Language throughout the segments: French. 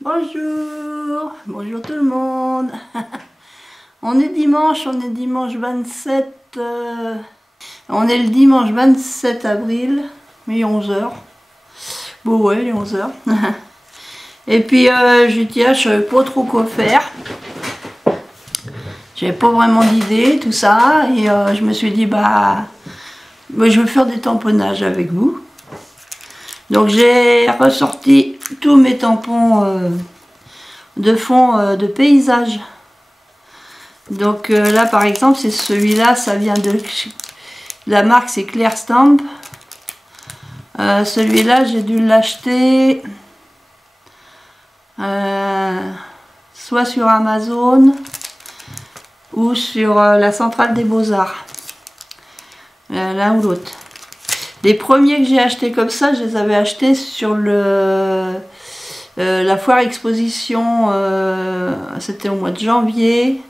Bonjour, bonjour tout le monde. On est dimanche 27. On est le dimanche 27 avril, mais 11 h. Bon ouais, il est 11 h. Et puis je tiens, je savais pas trop quoi faire. J'avais pas vraiment d'idée, tout ça. Et je me suis dit, bah je vais faire des tamponnages avec vous. Donc j'ai ressorti tous mes tampons de fond de paysage. Donc là par exemple c'est celui-là, ça vient de la marque, c'est Clear Stamp. Celui-là j'ai dû l'acheter soit sur Amazon ou sur la centrale des Beaux-Arts, l'un ou l'autre. Les premiers que j'ai achetés comme ça, je les avais achetés sur la foire exposition, c'était au mois de janvier.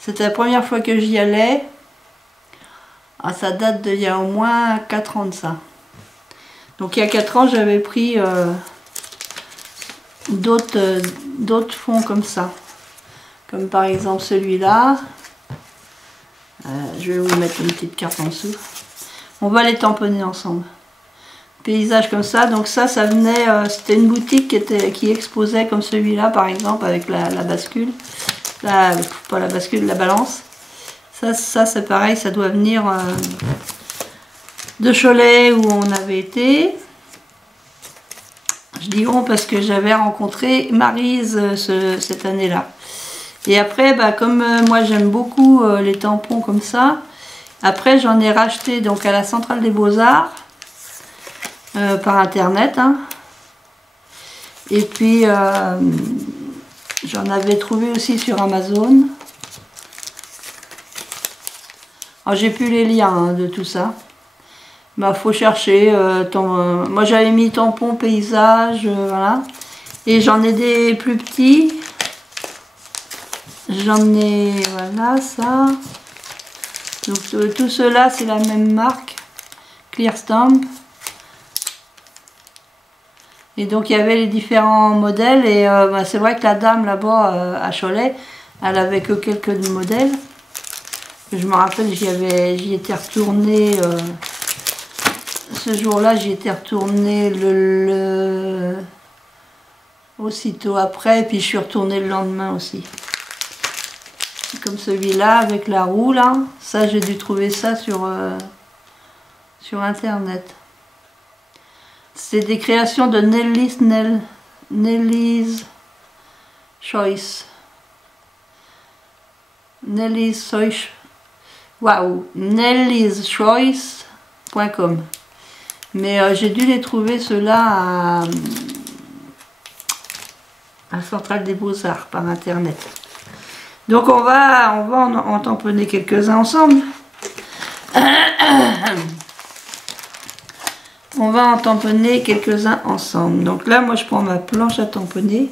C'était la première fois que j'y allais. Ah, ça date d'il y a au moins 4 ans de ça. Donc il y a 4 ans, j'avais pris d'autres fonds comme ça. Comme par exemple celui-là. Je vais vous mettre une petite carte en dessous. On va les tamponner ensemble. Paysage comme ça. Donc ça venait, c'était une boutique qui exposait comme celui-là par exemple avec la bascule. Pas la bascule, la balance. Ça c'est pareil, ça doit venir de Cholet où on avait été. Je dis on parce que j'avais rencontré Maryse cette année-là. Et après, bah, comme moi j'aime beaucoup les tampons comme ça, après j'en ai racheté donc à la centrale des Beaux-Arts par internet. Hein. Et puis j'en avais trouvé aussi sur Amazon. Alors j'ai plus les liens hein, de tout ça. Bah faut chercher. Moi j'avais mis tampon paysage, voilà. Et j'en ai des plus petits. J'en ai, voilà ça. Donc tout cela c'est la même marque, Clear Stamp. Et donc il y avait les différents modèles et bah, c'est vrai que la dame là-bas à Cholet, elle avait que quelques modèles. Je me rappelle, j'y étais retournée ce jour-là, j'y étais retournée aussitôt après, et puis je suis retournée le lendemain aussi. Comme celui-là avec la roue là, ça j'ai dû trouver ça sur internet. C'est des créations de Nelly's Choice. Nelly's Choice. Waouh, nellyschoice.com. Mais j'ai dû les trouver ceux-là à Centrale des Beaux-Arts par internet. Donc on va en tamponner quelques-uns ensemble. On va en tamponner quelques-uns ensemble. Donc là, moi je prends ma planche à tamponner.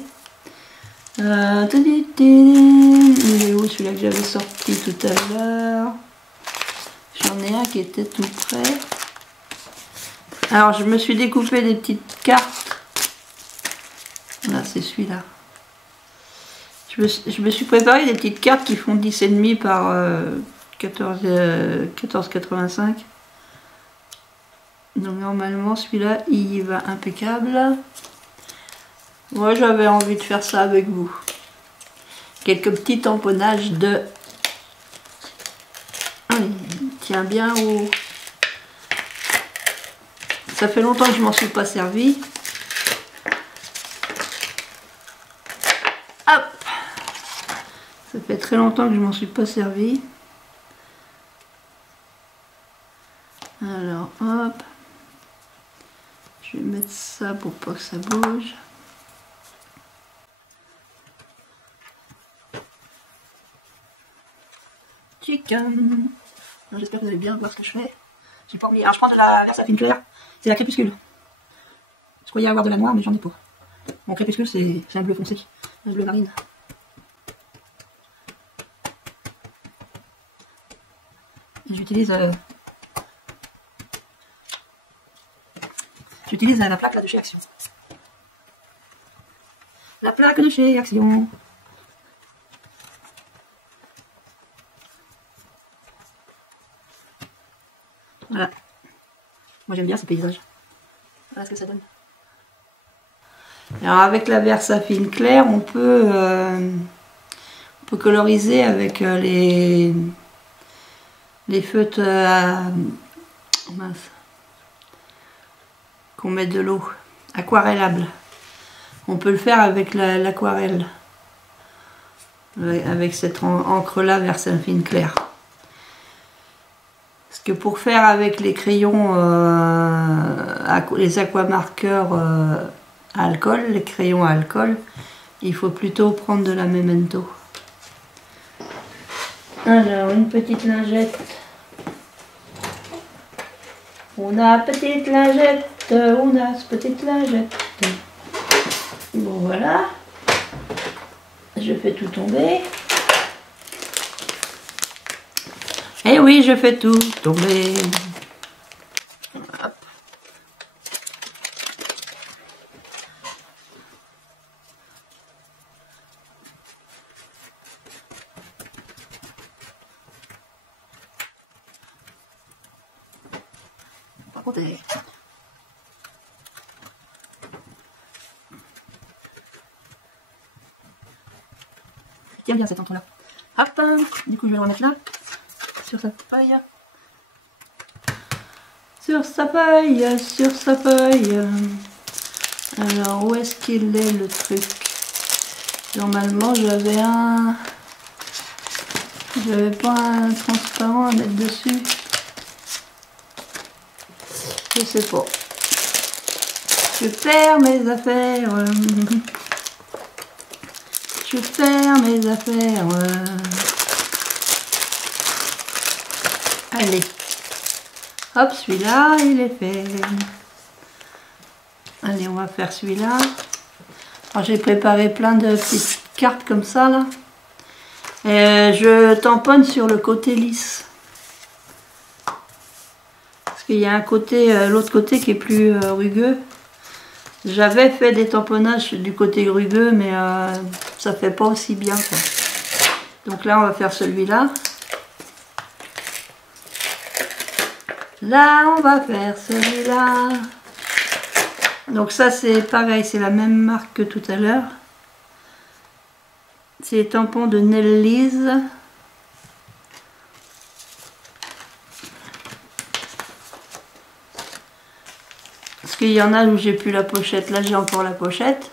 Il est où celui-là que j'avais sorti tout à l'heure? J'en ai un qui était tout prêt. Alors je me suis découpé des petites cartes. Là c'est celui-là. Je me suis préparé des petites cartes qui font 10,5 par 14,85. Donc normalement celui-là il va impeccable. Moi j'avais envie de faire ça avec vous. Quelques petits tamponnages de... Tiens bien au... Ça fait longtemps que je m'en suis pas servi. Hop! Ça fait très longtemps que je m'en suis pas servi. Alors hop. Je vais mettre ça pour pas que ça bouge. Chicken. J'espère que vous allez bien voir ce que je fais. J'ai pas oublié. Alors je prends de la Versafine claire. C'est la crépuscule. Je croyais avoir de la noire mais j'en ai pas. Mon crépuscule c'est un bleu foncé. Un bleu marine. J'utilise la plaque là de chez Action. La plaque de chez Action. Voilà. Moi j'aime bien ce paysage. Voilà ce que ça donne. Alors avec la Versafine claire, on peut coloriser avec les feutres mince, qu'on met de l'eau, aquarellables. On peut le faire avec l'aquarelle, avec cette encre là Versafine claire. Parce que pour faire avec les crayons, les aquamarqueurs à alcool, les crayons à alcool, il faut plutôt prendre de la Memento. Alors, une petite lingette. On a petite lingette, on a ce petite lingette. Bon, voilà. Je fais tout tomber. Eh oui, je fais tout tomber. Hop. Par contre, tiens bien cet entre là. Hop, du coup je vais le remettre là. Sur sa feuille. Sur sa feuille, sur sa feuille. Alors, où est-ce qu'il est le truc? Normalement, j'avais pas un transparent à mettre dessus. Je sais pas. Je perds mes affaires. Je perds mes affaires. Allez. Hop, celui-là, il est fait. Allez, on va faire celui-là. Alors, j'ai préparé plein de petites cartes comme ça, là. Et je tamponne sur le côté lisse. Parce qu'il y a un côté, l'autre côté qui est plus rugueux. J'avais fait des tamponnages du côté rugueux, mais ça fait pas aussi bien, quoi. Donc là, on va faire celui-là. Là, on va faire celui-là. Donc ça, c'est pareil, c'est la même marque que tout à l'heure. C'est les tampons de Nellys. Parce qu'il y en a où j'ai plus la pochette. Là, j'ai encore la pochette.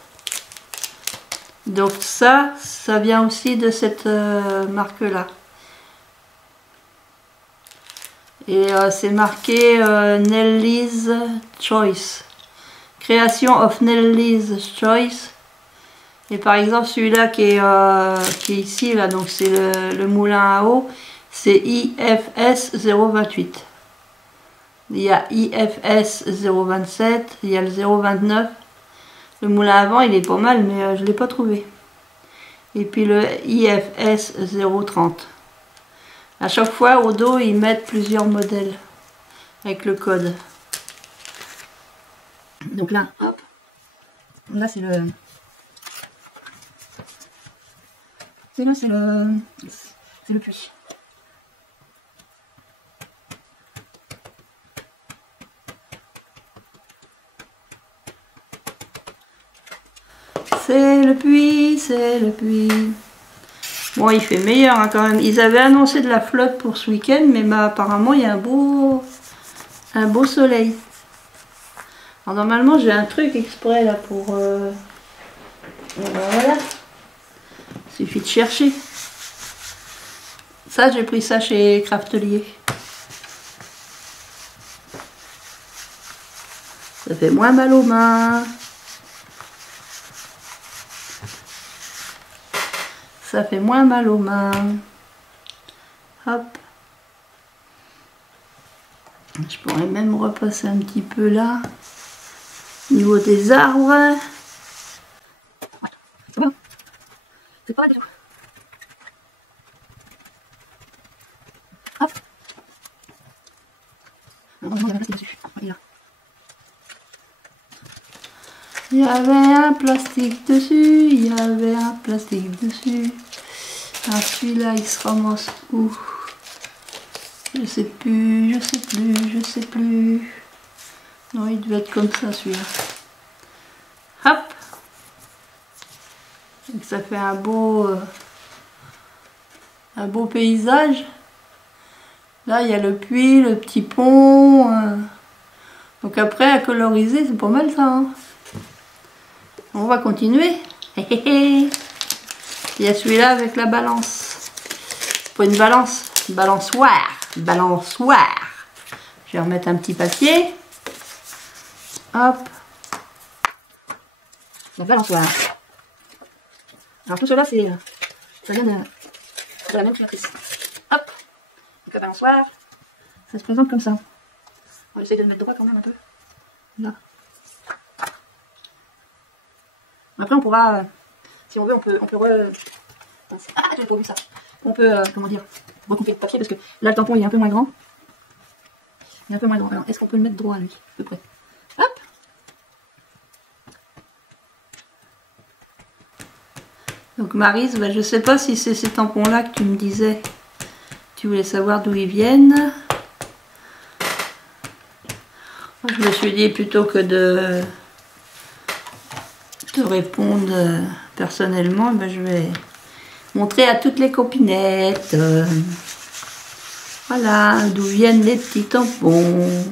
Donc ça vient aussi de cette marque-là. Et c'est marqué Nellys Choice. Création of Nellys Choice. Et par exemple celui-là qui est ici, là, donc c'est le moulin à eau, c'est IFS 028. Il y a IFS 027, il y a le 029. Le moulin à vent il est pas mal, mais je ne l'ai pas trouvé. Et puis le IFS 030. À chaque fois au dos ils mettent plusieurs modèles avec le code. Donc là, hop, là c'est le... C'est le puits. C'est le puits, c'est le puits. Bon, il fait meilleur hein, quand même. Ils avaient annoncé de la flotte pour ce week-end, mais bah, apparemment il y a un beau soleil. Alors normalement j'ai un truc exprès là pour... voilà. Il suffit de chercher. Ça, j'ai pris ça chez Craftelier. Ça fait moins mal aux mains. Ça fait moins mal aux mains. Hop. Je pourrais même repasser un petit peu là. Au niveau des arbres. C'est bon. C'est pas du tout. Hop. Normalement, il y a un reste dessus. Il est là. y avait un plastique dessus, il y avait un plastique dessus. Alors celui-là, il se ramasse où? Je sais plus, je sais plus, je sais plus. Non, il devait être comme ça celui-là. Hop. Donc ça fait un beau paysage. Là, il y a le puits, le petit pont. Donc après, à coloriser, c'est pas mal ça. Hein. On va continuer. Il y a celui-là avec la balance. Pas une balance, une balançoire. Balançoire. Je vais remettre un petit papier. Hop. La balançoire. Alors tout cela, ça vient de la même créatrice. Hop. Donc la balançoire, ça se présente comme ça. On va essayer de le mettre droit quand même un peu. Là. Après on pourra, si on veut, on peut ah, j'ai pas vu ça. On peut, comment dire, recouper le papier parce que là le tampon il est un peu moins grand. Il est un peu moins grand. Alors est-ce qu'on peut le mettre droit lui, à peu près? Hop. Donc Maryse, bah, je sais pas si c'est ces tampons là que tu me disais. Tu voulais savoir d'où ils viennent. Je me suis dit plutôt que de répondre personnellement, ben je vais montrer à toutes les copinettes. Voilà, d'où viennent les petits tampons.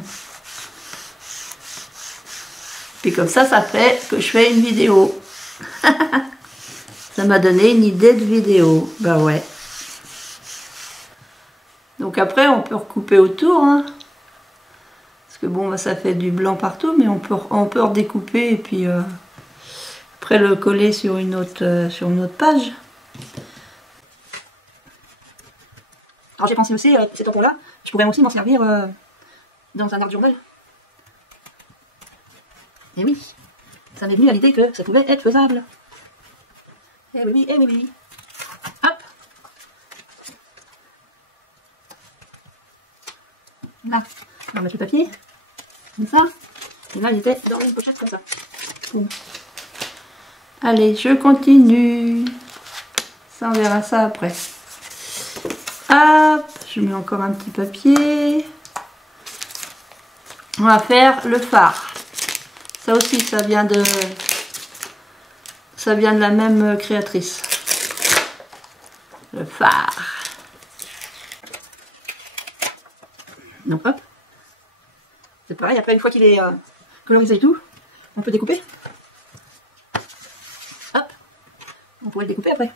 Puis comme ça fait que je fais une vidéo. Ça m'a donné une idée de vidéo. Bah ouais. Donc après, on peut recouper autour. Hein. Parce que bon, bah, ça fait du blanc partout, mais on peut redécouper et puis après le coller sur une autre page. Alors j'ai pensé aussi, ces tampons-là, je pourrais aussi m'en servir dans un art journal. Et oui, ça m'est venu à l'idée que ça pouvait être faisable. Eh oui, eh oui, oui. Hop. Là, on va mettre le papier, comme ça. Et là, il était dans une pochette comme ça. Boum. Allez, je continue. Ça, on verra ça après. Hop, je mets encore un petit papier. On va faire le phare. Ça aussi, ça vient de la même créatrice. Le phare. Donc hop. C'est pareil, après une fois qu'il est colorisé et tout, on peut découper. Hop. On pourrait le découper après.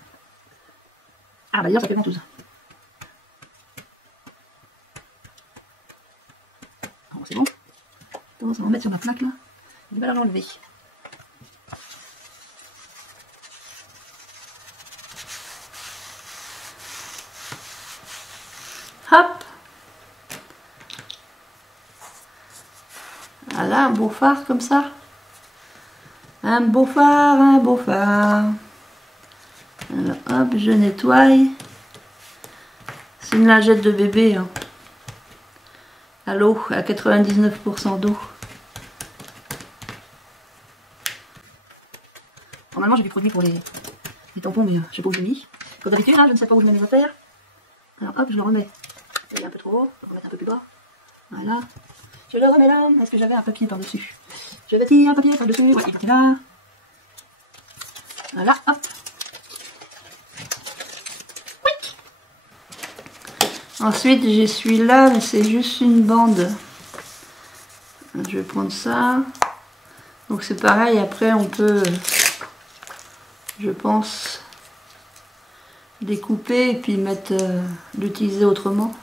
Ah bah d'ailleurs ça fait ventouse. Bon, c'est bon. On va mettre sur ma plaque là. Je vais l'enlever. Hop. Voilà, un beau phare comme ça. Un beau phare, un beau phare. Alors hop, je nettoie. C'est une lingette de bébé. Hein. À l'eau, à 99% d'eau. Normalement j'ai du produit pour les tampons, mais je sais pas où je l'ai mis. Comme d'habitude, hein, je ne sais pas où je mets mes affaires. Alors hop, je le remets. Il est un peu trop haut, on va remettre un peu plus bas. Voilà. Je le remets là. Est-ce que j'avais un papier par-dessus? Je vais tirer un papier par-dessus. Ouais, il était là. Voilà, hop. Oui. Ensuite, j'ai celui-là, mais c'est juste une bande. Je vais prendre ça. Donc c'est pareil, après on peut, je pense, découper et puis mettre l'utiliser autrement.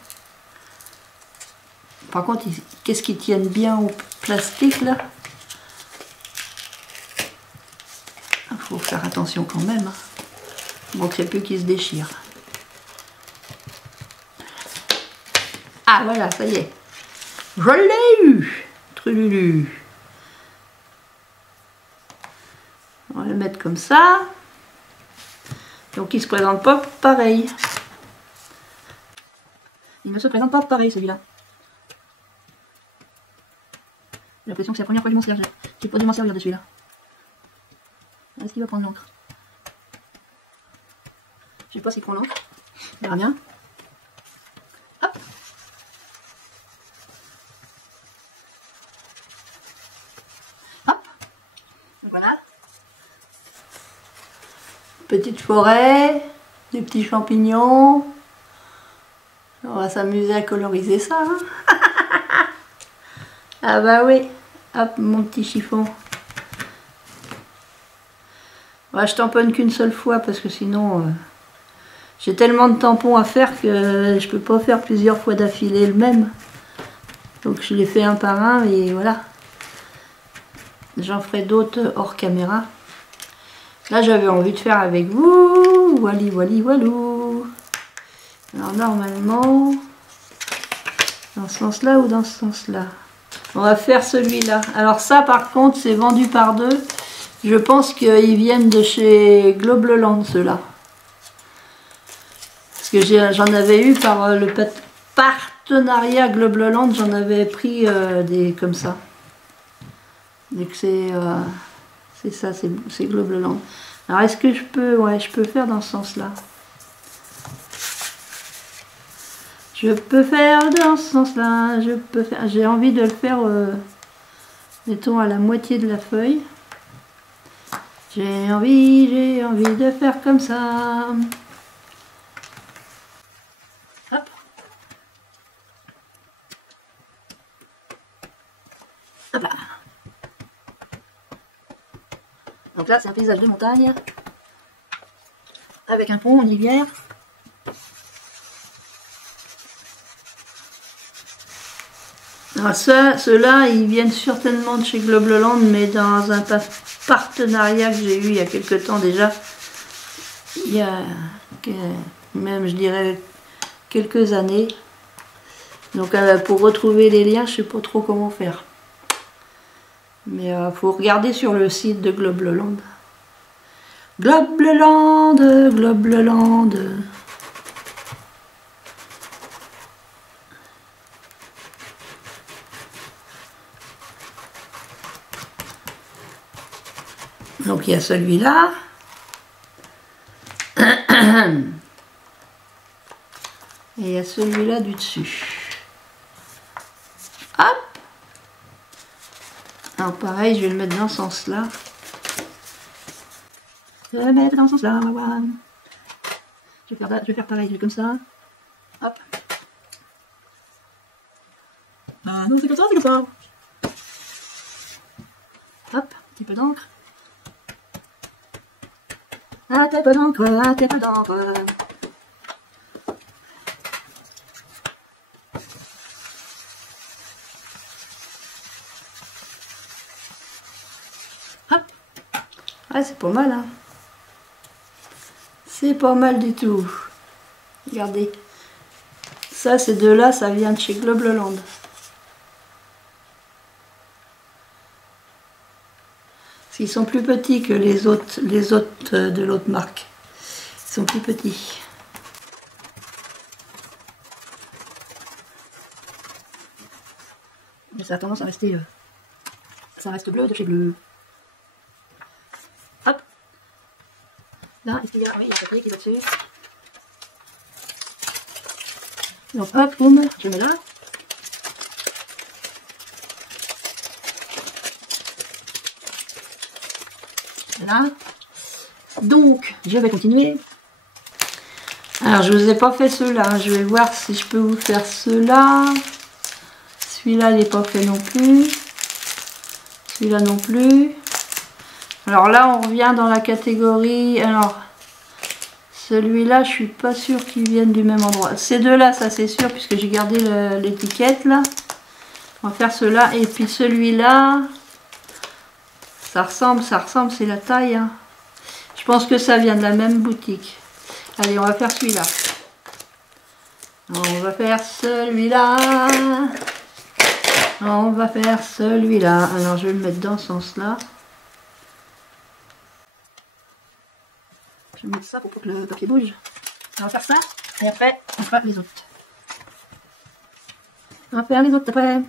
Par contre, qu'est-ce qui tienne bien au plastique là? Il faut faire attention quand même. Hein. Il manquerait plus qu'il se déchire. Ah voilà, ça y est. Je l'ai eu. Trululu. On va le mettre comme ça. Donc il ne se présente pas pareil. Il ne se présente pas pareil celui-là. J'ai l'impression que c'est la première fois que je m'en sers. J'ai pas dû m'en servir de celui-là. Est-ce qu'il va prendre l'encre? Je sais pas s'il prend l'encre. On verra bien. Hop. Hop. Donc voilà. Petite forêt, des petits champignons. On va s'amuser à coloriser ça. Hein. Ah bah oui. Hop, mon petit chiffon. Ouais, je tamponne qu'une seule fois parce que sinon j'ai tellement de tampons à faire que je peux pas faire plusieurs fois d'affilée le même. Donc je les fais un par un et voilà. J'en ferai d'autres hors caméra. Là j'avais envie de faire avec vous. Wally wally walou. Alors normalement, dans ce sens-là ou dans ce sens-là? On va faire celui-là. Alors ça par contre c'est vendu par deux. Je pense qu'ils viennent de chez Globleland ceux-là. Parce que j'en avais eu par le partenariat Globleland, j'en avais pris des comme ça. Donc c'est ça, c'est Globleland. Alors est-ce que je peux, ouais, je peux faire dans ce sens-là. Je peux faire dans ce sens-là, je peux faire. J'ai envie de le faire, mettons à la moitié de la feuille. J'ai envie de faire comme ça. Hop. Hop là. Donc là, c'est un paysage de montagne. Avec un pont en rivière. Alors ça, ceux-là, ils viennent certainement de chez Globleland, mais dans un partenariat que j'ai eu il y a quelques temps déjà. Il y a même, je dirais, quelques années. Donc pour retrouver les liens, je sais pas trop comment faire. Mais faut regarder sur le site de Globleland. Globleland, Globleland. Donc il y a celui-là. Et il y a celui-là du dessus. Hop. Alors pareil, je vais le mettre dans ce sens-là. Je vais le mettre dans ce sens-là. Je vais faire pareil, comme ça. Hop. Ah non, c'est comme ça, c'est comme ça. Hop, un petit peu d'encre. Un petit peu d'encre, un petit peu d'encre. Hop. Ouais, c'est pas mal, hein. C'est pas mal du tout. Regardez. Ça, ces deux-là, ça vient de chez Globleland. Ils sont plus petits que les autres de l'autre marque. Ils sont plus petits. Mais ça a tendance à rester... ça reste bleu de chez bleu. Hop. Là, est-ce qu'il y a... oui, il y a un papier qui est là-dessus. Donc hop, boum, je mets là. Voilà. Donc, je vais continuer. Alors, je vous ai pas fait ceux-là. Je vais voir si je peux vous faire ceux-là. Celui-là, il n'est pas fait non plus. Celui-là non plus. Alors là, on revient dans la catégorie... Alors, celui-là, je suis pas sûre qu'ils viennent du même endroit. Ces deux-là, ça c'est sûr, puisque j'ai gardé l'étiquette, là. On va faire ceux-là. Et puis celui-là... Ça ressemble, c'est la taille. Hein. Je pense que ça vient de la même boutique. Allez, on va faire celui-là. On va faire celui-là. On va faire celui-là. Alors, je vais le mettre dans ce sens-là. Je vais mettre ça pour que le papier bouge. On va faire ça. Et après, on fera les autres. On va faire les autres après.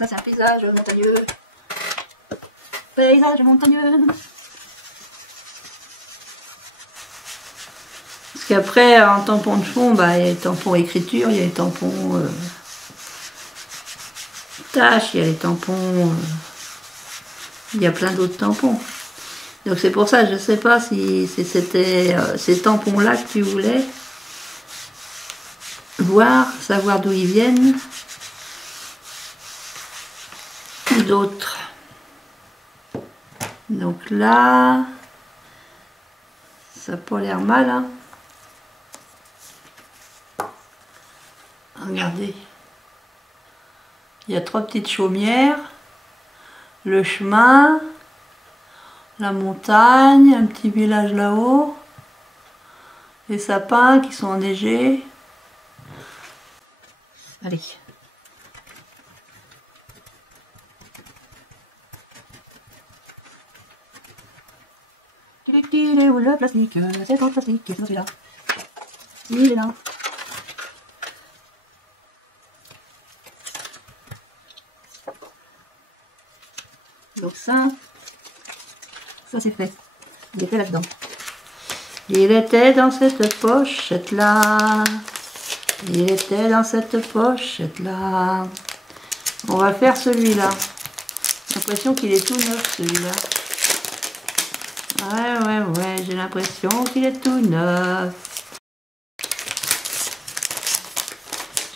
ça c'est un paysage montagneux. Paysage montagneux. Parce qu'après, en tampon de fond, bah, il y a les tampons écriture, il y a les tampons tâches, il y a les tampons... il y a plein d'autres tampons. Donc c'est pour ça, je ne sais pas si c'était ces tampons-là que tu voulais voir, savoir d'où ils viennent, ou d'autres. Donc là, ça n'a pas l'air mal, hein. Regardez, il y a 3 petites chaumières, le chemin, la montagne, un petit village là-haut, les sapins qui sont enneigés. Allez. Il est où le plastique? C'est dans le plastique, c'est celui-là. Il est là. Donc ça c'est fait. Il était là-dedans. Il était dans cette pochette-là. Il était dans cette pochette-là. On va faire celui-là. J'ai l'impression qu'il est tout neuf, celui-là. Ouais, j'ai l'impression qu'il est tout neuf.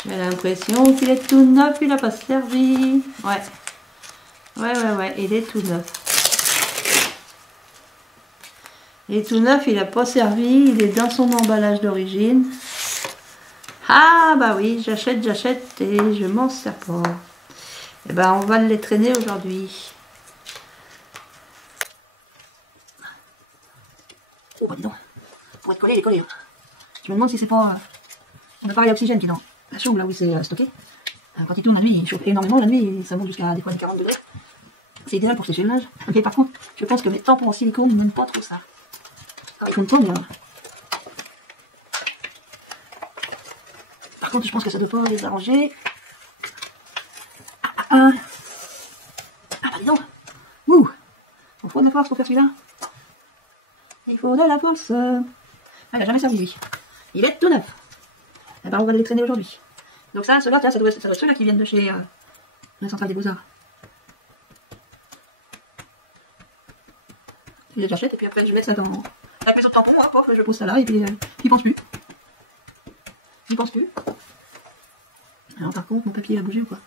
J'ai l'impression qu'il est tout neuf, il n'a pas servi. Ouais, il est tout neuf. Il est tout neuf, il n'a pas servi, il est dans son emballage d'origine. Ah bah oui, j'achète et je m'en sers pas. Et ben on va les traîner aujourd'hui. Oh bah dis donc, pour être collé, il est collé. Je me demande si c'est pas un appareil à oxygène qui est dans la chambre là où c'est stocké. Quand il tourne la nuit, il chauffe énormément, la nuit ça monte jusqu'à des fois 40 degrés. C'est idéal pour sécher le linge. Mais par contre, je pense que mes tampons en silicone n'aiment pas trop ça. Quand ils tournent trop bien. Par contre, je pense que ça ne doit pas les arranger. Ah bah dis donc. Ouh, il faut de la force pour faire celui-là. Il faut de la force. Ah, il n'a jamais servi lui. Il est tout neuf. Et ben on va les traîner aujourd'hui. Donc ça, ceux-là, ça doit être ceux-là qui viennent de chez la centrale des Beaux-Arts. Je les achète et puis après je vais mettre ça dans... avec mes autres tampons, hein, pof, je pose ça là et puis il pense plus. Il pense plus. Alors par contre, mon papier a bougé ou quoi?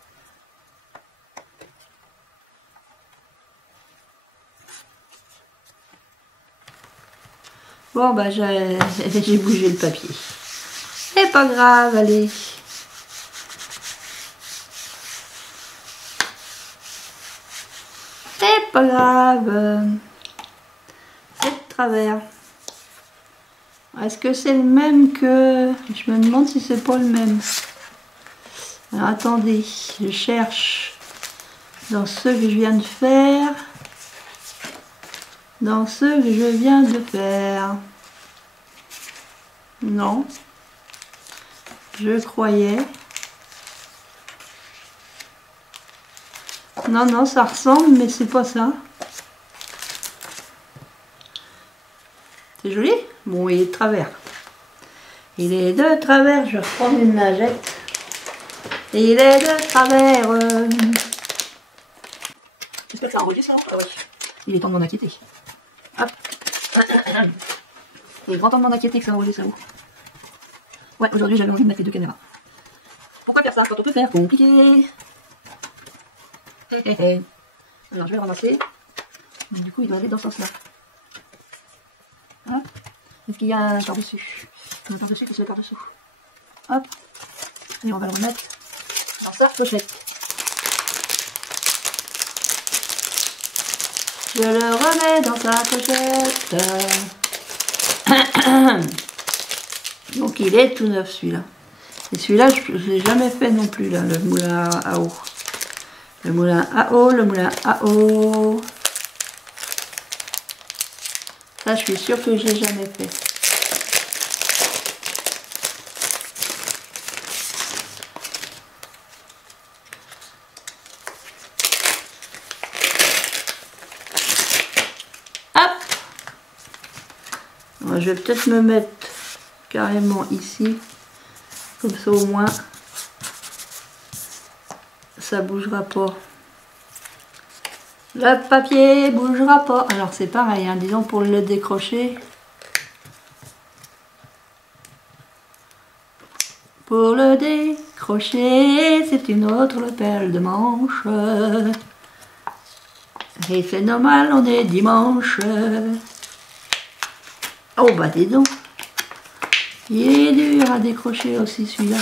Bon bah j'ai bougé le papier. C'est pas grave, allez. C'est pas grave. C'est de travers. Est-ce que c'est le même que... Je me demande si c'est pas le même. Alors attendez, je cherche dans ceux que je viens de faire. Dans ceux que je viens de faire. Non. Je croyais. Non, ça ressemble, mais c'est pas ça. C'est joli? Bon, il est de travers. Il est de travers, je vais reprendre une lingette. Il est de travers. J'espère que ça enregistre, hein? Ah oui. Il est temps de m'en inquiéter. Hop. Il est grand temps de m'en inquiéter que ça enregistre là-haut. Ouais, aujourd'hui j'avais envie de mettre les deux caméras. Pourquoi faire ça quand on peut faire compliqué? Alors je vais le ramasser. Donc, du coup il doit aller dans ce sens-là. Voilà. Est-ce qu'il y a un par-dessus? Un par-dessus qui se met par-dessous. Hop. Et on va le remettre dans sa pochette. Je le remets dans sa pochette. Donc il est tout neuf celui-là. Et celui-là, je ne l'ai jamais fait non plus, là, le moulin à eau. Le moulin à eau, le moulin à eau. Ça, je suis sûre que je l'ai jamais fait. Alors, je vais peut-être me mettre carrément ici. Comme ça au moins, ça bougera pas. Le papier bougera pas. Alors c'est pareil, hein, disons pour le décrocher. Pour le décrocher, c'est une autre paire de manches. Et c'est normal, on est dimanche. Oh bah dis donc. Il est dur à décrocher aussi celui-là.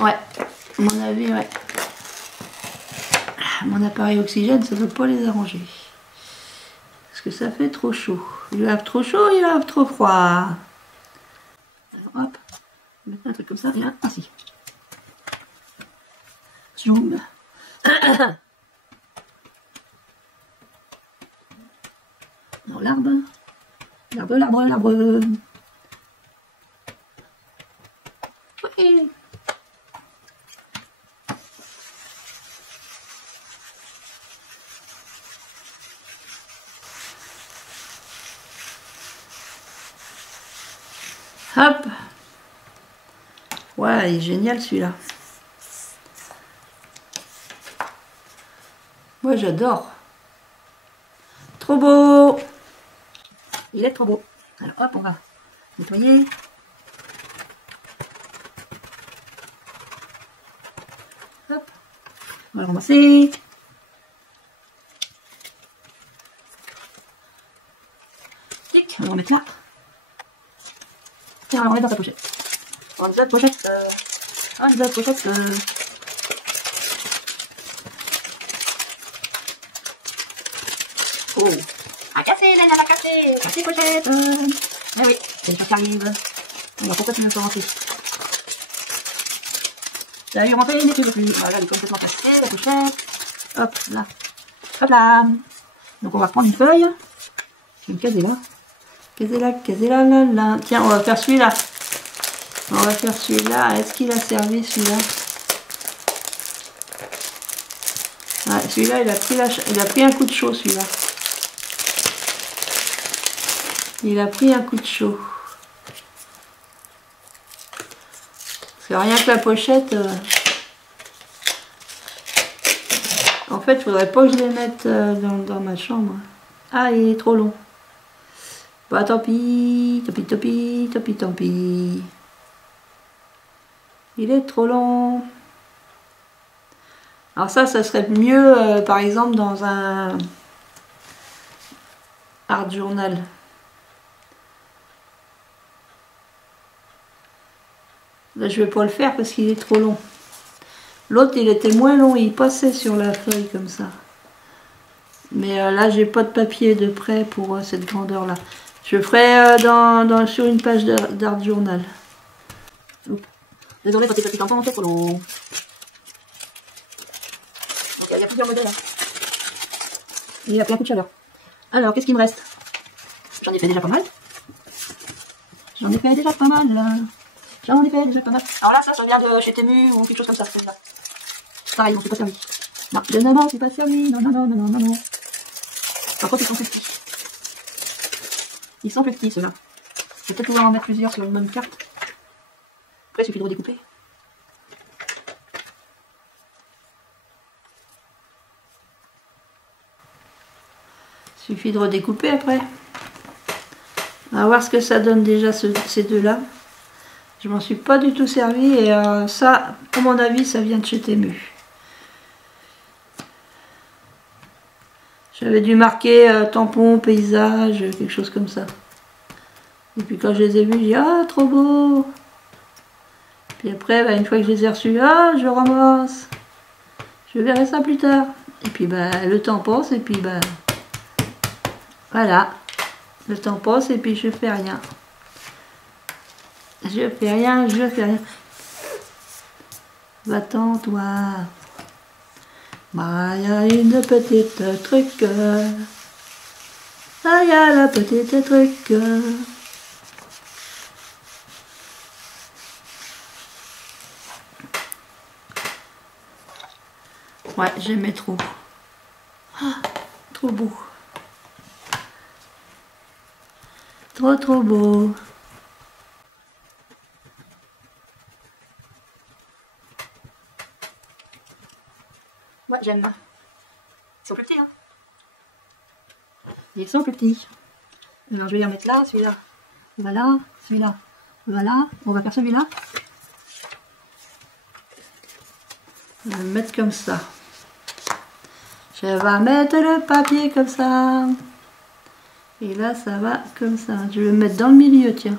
Ouais, à mon avis, ouais. Mon appareil oxygène, ça ne peut pas les arranger. Parce que ça fait trop chaud. Il va trop chaud, il va trop froid. Alors, hop, on va mettre un truc comme ça, et là, ainsi. Zoom. Non, l'arbre. L'arbre, l'arbre, l'arbre. Ouais. Hop. Ouais, il est génial celui-là. Moi j'adore. Trop beau. Il est trop beau. Alors hop, on va nettoyer. Hop. On va le ramasser. Tic. On va le remettre là. Tiens, on va le remettre dans sa pochette. On va mettre la pochette. La pochette. Oh. Ah, cassé, là, il a cassé. Cassé pochette. Eh oui, c'est ça qui arrive. Alors pourquoi tu me fais rentrer? T'as eu rentré, mais tu veux plus. Voilà, elle est complètement cassée, la pochette. Hop, là. Hop là. Donc on va prendre une feuille. Je vais me caser là. Caser là, là, là. Tiens, on va faire celui-là. On va faire celui-là. Est-ce qu'il a servi celui-là? Ouais, celui-là, il a pris un coup de chaud, celui-là. Il a pris un coup de chaud. Parce que rien que la pochette... En fait, il faudrait pas que je les mette dans ma chambre. Ah, il est trop long. Bah tant pis, tant pis, tant pis, tant pis, tant pis. Il est trop long. Alors ça serait mieux, par exemple, dans un art journal. Là, je vais pas le faire parce qu'il est trop long. L'autre, il était moins long, il passait sur la feuille comme ça. Mais là, j'ai pas de papier de prêt pour cette grandeur-là. Je ferai sur une page d'art journal. Désolé, petit enfant, c'est trop long. Donc, il y a plusieurs modèles. Il y a plein de chaleur. Alors, qu'est-ce qu'il me reste? J'en ai fait déjà pas mal. J'en ai fait déjà pas mal. Alors là, ça vient de chez Temu ou quelque chose comme ça. Pareil, non, c'est pas servi. Non, non, c'est pas servi. Non, non, non, non, non, non. Par contre, ils sont plus petits. Ils sont plus petits, ceux-là. Je vais peut-être pouvoir en mettre plusieurs sur une même carte. Après, il suffit de redécouper. Il suffit de redécouper après. On va voir ce que ça donne déjà ces deux-là. Je m'en suis pas du tout servi et ça, à mon avis, ça vient de chez Temu. J'avais dû marquer tampon, paysage, quelque chose comme ça. Et puis quand je les ai vus, j'ai dit ah trop beau. Puis après, bah, une fois que je les ai reçus, ah je ramasse. Je verrai ça plus tard. Et puis bah, le temps passe et puis bah voilà. Le temps passe et puis je fais rien. Je fais rien, je fais rien. Va-t'en toi. Bah, y a une petite truc. Ah, y a la petite truc. Ouais, j'aimais trop. Ah, trop beau. Trop beau. Moi j'aime. Ils sont plus petits, hein. Ils sont plus petits. Alors je vais les remettre là, celui-là. Voilà, celui-là. Voilà, on va faire celui-là. On va le mettre comme ça. Je vais mettre le papier comme ça. Et là, ça va comme ça. Je vais le mettre dans le milieu, tiens.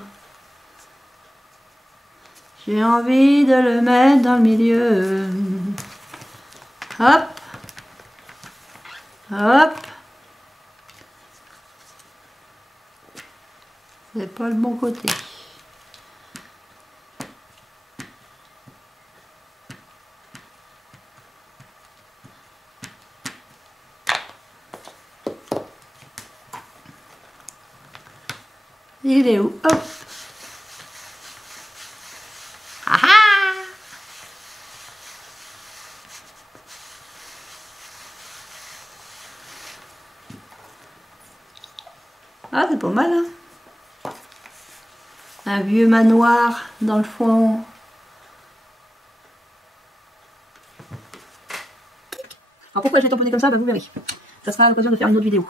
J'ai envie de le mettre dans le milieu. Hop. Hop. C'est pas le bon côté. Il est où? Hop. Ah ah. Ah, c'est pas mal, hein? Un vieux manoir dans le fond. Alors pourquoi je l'ai tamponné comme ça? Bah, vous verrez. Ça sera l'occasion de faire une autre vidéo.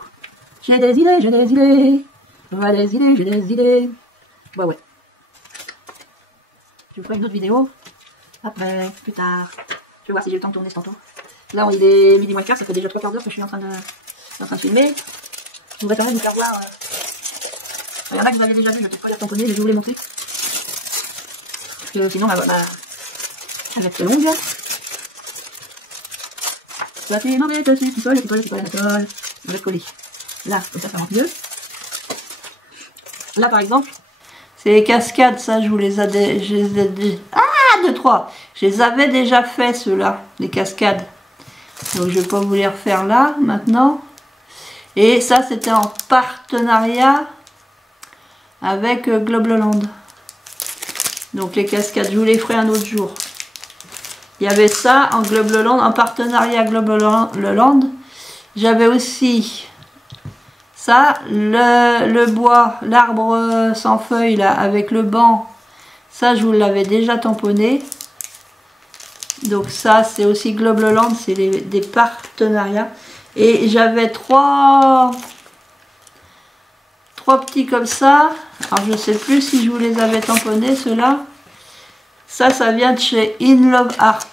J'ai des idées, j'ai des idées. J'ai des idées, j'ai des idées. Bah ouais. Je vous ferai une autre vidéo. Après, plus tard. Je vais voir si j'ai le temps de tourner ce tantôt. Là, il est midi moins quart, ça fait déjà 3 quarts d'heure que je suis en train de filmer. Je voudrais quand même vous faire voir. Il y en a que vous avez déjà vu, je vais peut-être pas les tamponner, mais je vais vous les montrer. Parce que sinon, elle va être longue. Ça fait mauvais que c'est colle, on va coller. Là, ça va mieux. Là, par exemple, c'est les cascades, ça, je vous les ai ah, 2, 3. Je les avais déjà fait, ceux-là, les cascades. Donc, je vais pas vous les refaire là, maintenant. Et ça, c'était en partenariat avec Globeland. Donc, les cascades, je vous les ferai un autre jour. Il y avait ça en Globeland, en partenariat Globeland. J'avais aussi ça, le bois, l'arbre sans feuilles là, avec le banc. Ça, je vous l'avais déjà tamponné. Donc ça, c'est aussi Globeland, c'est des partenariats. Et j'avais trois petits comme ça. Alors je sais plus si je vous les avais tamponnés, ceux-là. Ça vient de chez In Love Art.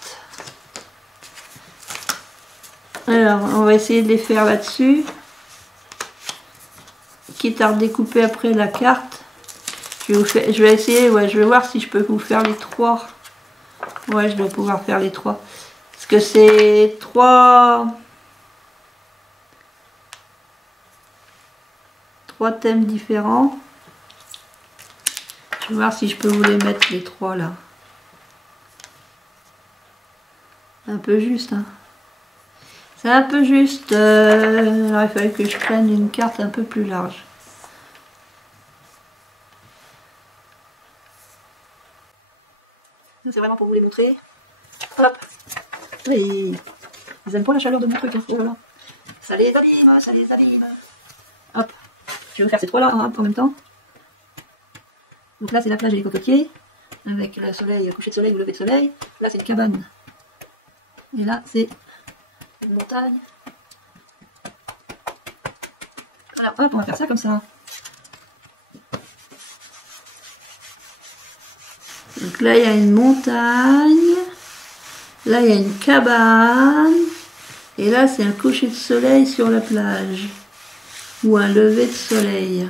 Alors, on va essayer de les faire là-dessus. Quitte à redécouper après la carte. Je vais essayer, ouais, je vais voir si je peux vous faire les 3. Ouais, je dois pouvoir faire les 3. Parce que c'est 3 thèmes différents. Je vais voir si je peux vous les mettre les 3 là. Un peu juste, hein. C'est un peu juste. Alors il fallait que je prenne une carte un peu plus large. C'est vraiment pour vous les montrer. Hop. Oui. Ils aiment pas la chaleur de mon truc. Hein. Oh là là. Ça les abîme, ça les abîme. Hop. Je vais vous faire ces 3 là hein, en même temps. Donc là c'est la plage et les cocotiers. Avec le soleil, le coucher de soleil ou le lever de soleil. Là c'est une cabane. Et là c'est une montagne. Voilà, hop, on va faire ça comme ça. Donc là il y a une montagne. Là il y a une cabane. Et là c'est un coucher de soleil sur la plage. Ou un lever de soleil.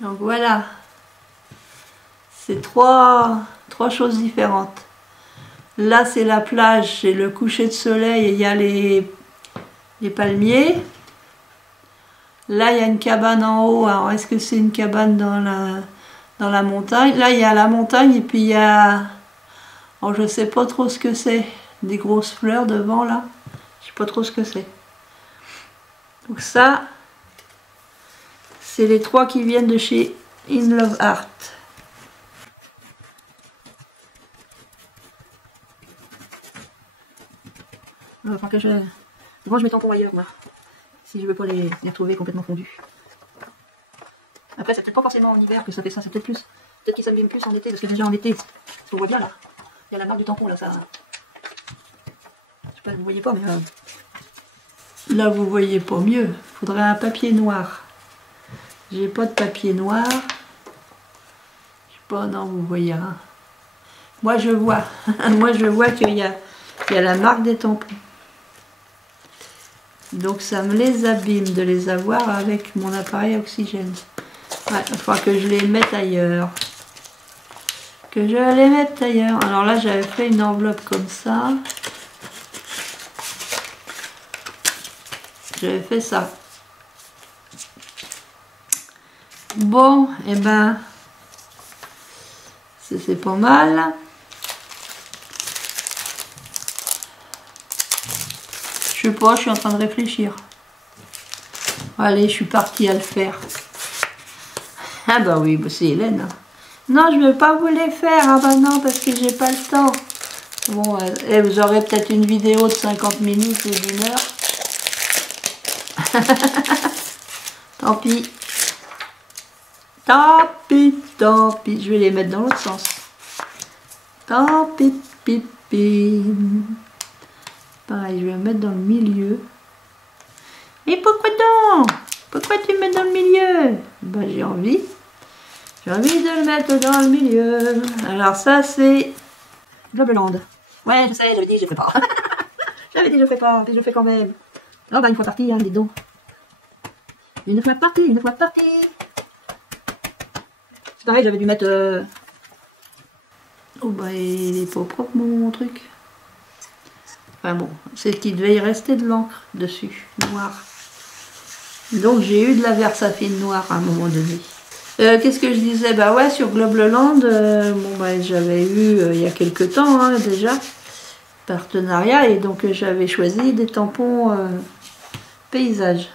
Donc voilà. C'est trois choses différentes. Là c'est la plage, c'est le coucher de soleil et il y a les palmiers. Là il y a une cabane en haut. Alors est-ce que c'est une cabane dans la montagne? Là il y a la montagne et puis il y a... Oh, je sais pas trop ce que c'est. Des grosses fleurs devant là. Je sais pas trop ce que c'est. Donc ça, c'est les 3 qui viennent de chez In Love Art. Enfin que je range mes tampons ailleurs, moi. Si je veux pas les retrouver complètement fondus. Après, c'est peut-être pas forcément en hiver que ça fait ça, c'est peut-être plus. Peut-être qu'ils s'abîment plus en été, parce que déjà en été, on voit bien là. Il y a la marque du tampon là, ça. Je sais pas, vous voyez pas, mais là vous voyez pas mieux. Faudrait un papier noir. J'ai pas de papier noir. Je sais pas, non, vous voyez rien. Moi je vois. Moi je vois qu'il y a la marque des tampons. Donc ça me les abîme de les avoir avec mon appareil oxygène. Ouais, il faudra que je les mette ailleurs. Que je les mette ailleurs. Alors là j'avais fait une enveloppe comme ça. J'avais fait ça. Bon, et ben c'est pas mal. Je sais pas, je suis en train de réfléchir. Allez, je suis partie à le faire. Ah bah oui, bah c'est Hélène. Non, je ne vais pas vous les faire. Ah bah non, parce que j'ai pas le temps. Bon, et vous aurez peut-être une vidéo de 50 minutes ou d'une heure. Tant pis. Tant pis, tant pis. Je vais les mettre dans l'autre sens. Tant pis, pipi. Pareil, je vais le mettre dans le milieu. Mais pourquoi donc? Pourquoi tu me mets dans le milieu? Bah j'ai envie. J'ai envie de le mettre dans le milieu. Alors ça c'est Globeland. Ouais, je sais, j'avais dit je fais pas. J'avais dit je fais pas, mais je fais quand même. Oh bah une fois parti, hein, dis donc. Une fois parti, une fois parti. C'est pareil, j'avais dû mettre... Oh bah il est pas propre mon truc. Enfin bon, c'est qu'il devait y rester de l'encre dessus, noir. Donc j'ai eu de la Versafine noire à un moment donné. Qu'est-ce que je disais? Bah ouais, sur Globeland, bon bah j'avais eu il y a quelques temps hein, déjà, partenariat, et donc j'avais choisi des tampons paysage.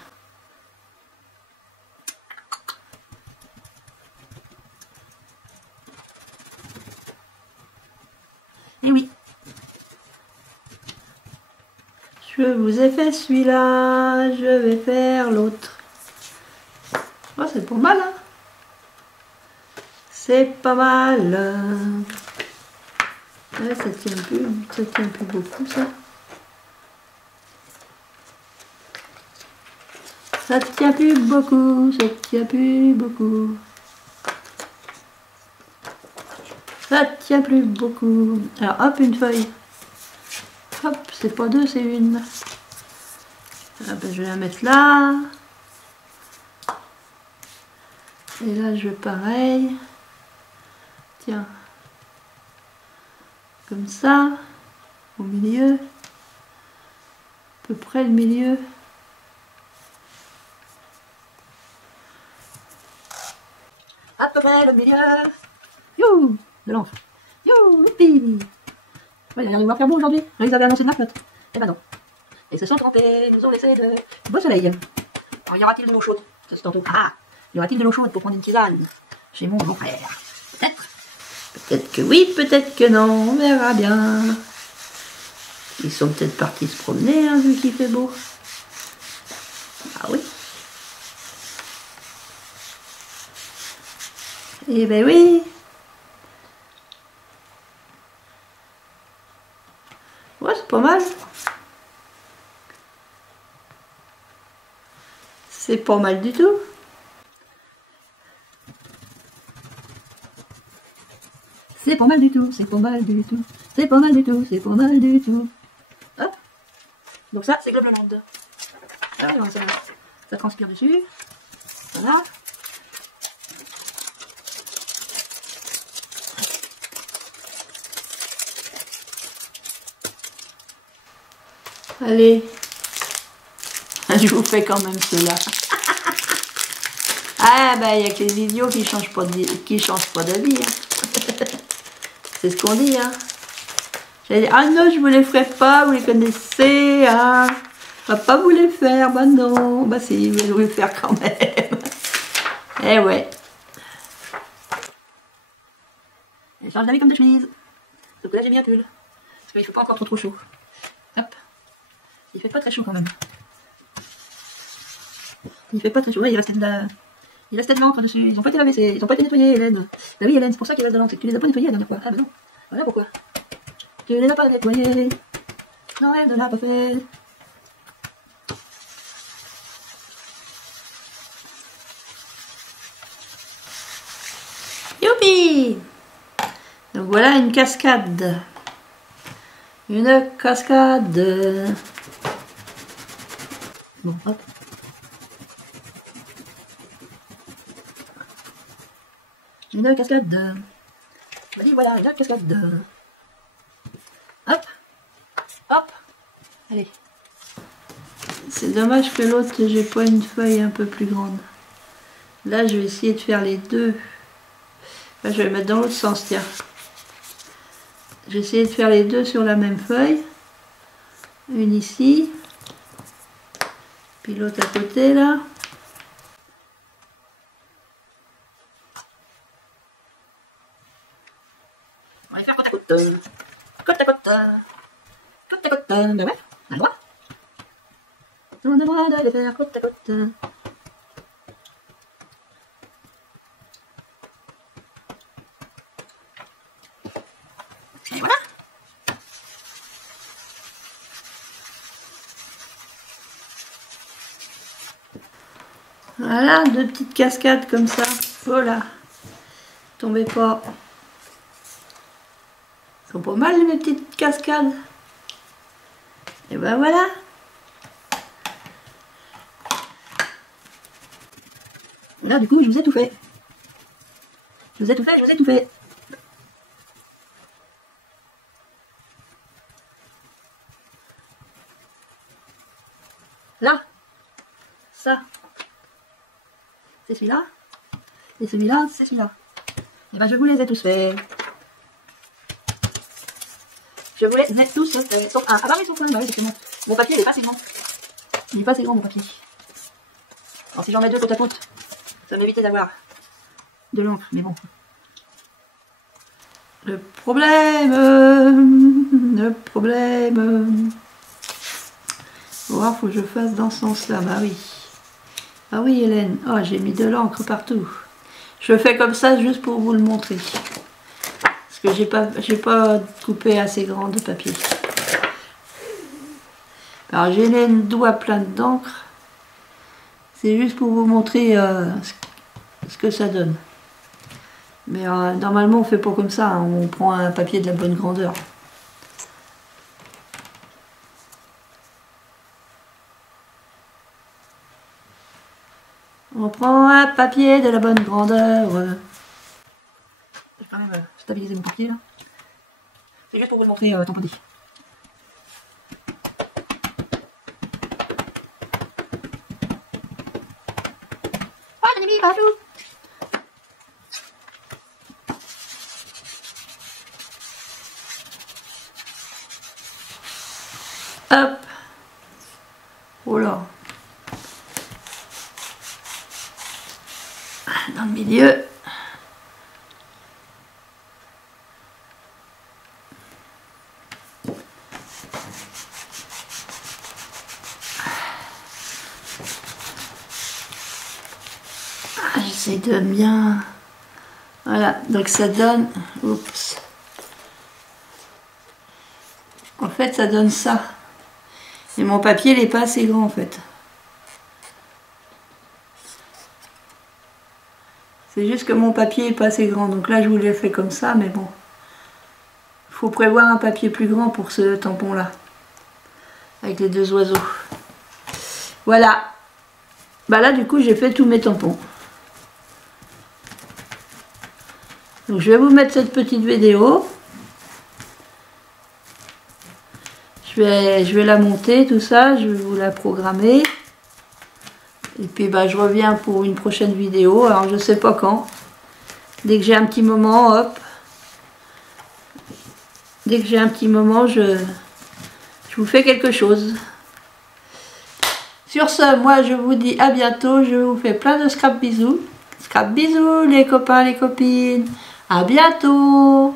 Et oui. Je vous ai fait celui-là, je vais faire l'autre. Oh, c'est pas mal, hein? C'est pas mal. Ouais, ça tient plus beaucoup, ça. Ça tient plus beaucoup, ça tient plus beaucoup. Ça tient plus beaucoup. Alors, hop, une feuille. Hop, c'est pas deux, c'est une. Ah ben, je vais la mettre là. Et là, je vais pareil. Tiens. Comme ça. Au milieu. À peu près le milieu. À peu près le milieu. You, de l'encre. You, youpi. Ouais, il va faire beau aujourd'hui. Ils avaient annoncé de la flotte. Eh ben non. Ils se sont trompés. Ils nous ont laissé de beau soleil. Alors, y aura-t-il de l'eau chaude? Ça c'est tantôt. Ah, y aura-t-il de l'eau chaude pour prendre une tisane chez mon frère? Peut-être. Peut-être que oui, peut-être que non. On verra bien. Ils sont peut-être partis se promener, hein, vu qu'il fait beau. Ah oui. Eh ben oui. Ouais, c'est pas mal. C'est pas mal du tout. C'est pas mal du tout, c'est pas mal du tout. C'est pas mal du tout, c'est pas mal du tout. Hop. Donc ça, c'est Globeland. Ah, ça transpire dessus. Voilà. Allez, je vous fais quand même cela. Ah bah il y a que les idiots qui changent pas d'avis. Hein. C'est ce qu'on dit. Hein. J'allais dire, ah non, je vous les ferai pas, vous les connaissez. Hein. On va pas vous les faire, bah non. Bah si, vous allez vous les faire quand même. Eh ouais. Elle change d'avis comme de chemise. Sauf que là j'ai mis un pull. Parce qu'il ne faut pas encore trop chaud. Hop. Il fait pas très chaud quand même. Il fait pas très chaud. Ouais, il restait de la... Il restait de l'encre dessus. Ils n'ont pas été lavés, ils n'ont pas été nettoyés, Hélène. Bah oui, Hélène, c'est pour ça qu'il reste de l'encre. Tu les as pas nettoyés la dernière fois. Ah bah non. Voilà pourquoi. Tu les as pas nettoyés. Non, elle ne l'a pas fait. Youpi! Donc voilà une cascade. Une cascade. Bon, hop. Une cascade. Vas-y, voilà, une cascade. Hop. Hop. Allez. C'est dommage que l'autre, j'ai pas une feuille un peu plus grande. Là, je vais essayer de faire les deux. Là, je vais mettre dans l'autre sens, tiens. Je vais essayer de faire les deux sur la même feuille. Une ici. Puis l'autre à côté, là. On va les faire côte à côte. Côte à côte. Côte à côte. Ben ouais, on a le droit. On a le droit de les faire côte à côte. Et voilà. Voilà, deux petites cascades comme ça. Voilà. Tombez pas. Elles sont pas mal mes petites cascades. Et ben voilà. Là du coup je vous ai tout fait. Je vous ai tout fait, je vous ai tout fait. Là. Ça. C'est celui-là. Et celui-là, c'est celui-là. Et ben je vous les ai tous faits. Je vous les ai tous faits. Sauf un. Ah bah oui, sauf un. Bah oui, c'est bon. Mon papier il est pas assez grand. Il est pas assez grand mon papier. Alors si j'en mets deux côte à côte, ça m'évite d'avoir de l'encre, mais bon. Le problème. Bon, faut que je fasse dans ce sens-là. Bah oui. Ah oui, Hélène. Oh, j'ai mis de l'encre partout. Je fais comme ça juste pour vous le montrer. Parce que j'ai pas coupé assez grand de papier. Alors j'ai les doigts pleins d'encre. C'est juste pour vous montrer ce que ça donne. Mais normalement on fait pas comme ça, hein. On prend un papier de la bonne grandeur. On prend un papier de la bonne grandeur. Je vais quand même stabiliser mon papier là. C'est juste pour vous le montrer tant qu'on dit. Ah, j'en ai mis partout. Hop. Oh là. Dans le milieu. J'essaie de bien... Voilà, donc ça donne... Oups. En fait, ça donne ça. Et mon papier, il n'est pas assez grand, en fait. C'est juste que mon papier n'est pas assez grand. Donc là, je vous l'ai fait comme ça, mais bon. Il faut prévoir un papier plus grand pour ce tampon-là. Avec les deux oiseaux. Voilà. Bah là, du coup, j'ai fait tous mes tampons. Donc je vais vous mettre cette petite vidéo. Je vais la monter, tout ça. Je vais vous la programmer. Et puis bah, je reviens pour une prochaine vidéo. Alors je sais pas quand. Dès que j'ai un petit moment, hop. Dès que j'ai un petit moment, je vous fais quelque chose. Sur ce, moi je vous dis à bientôt. Je vous fais plein de scrap bisous. Scrap bisous les copains, les copines. À bientôt.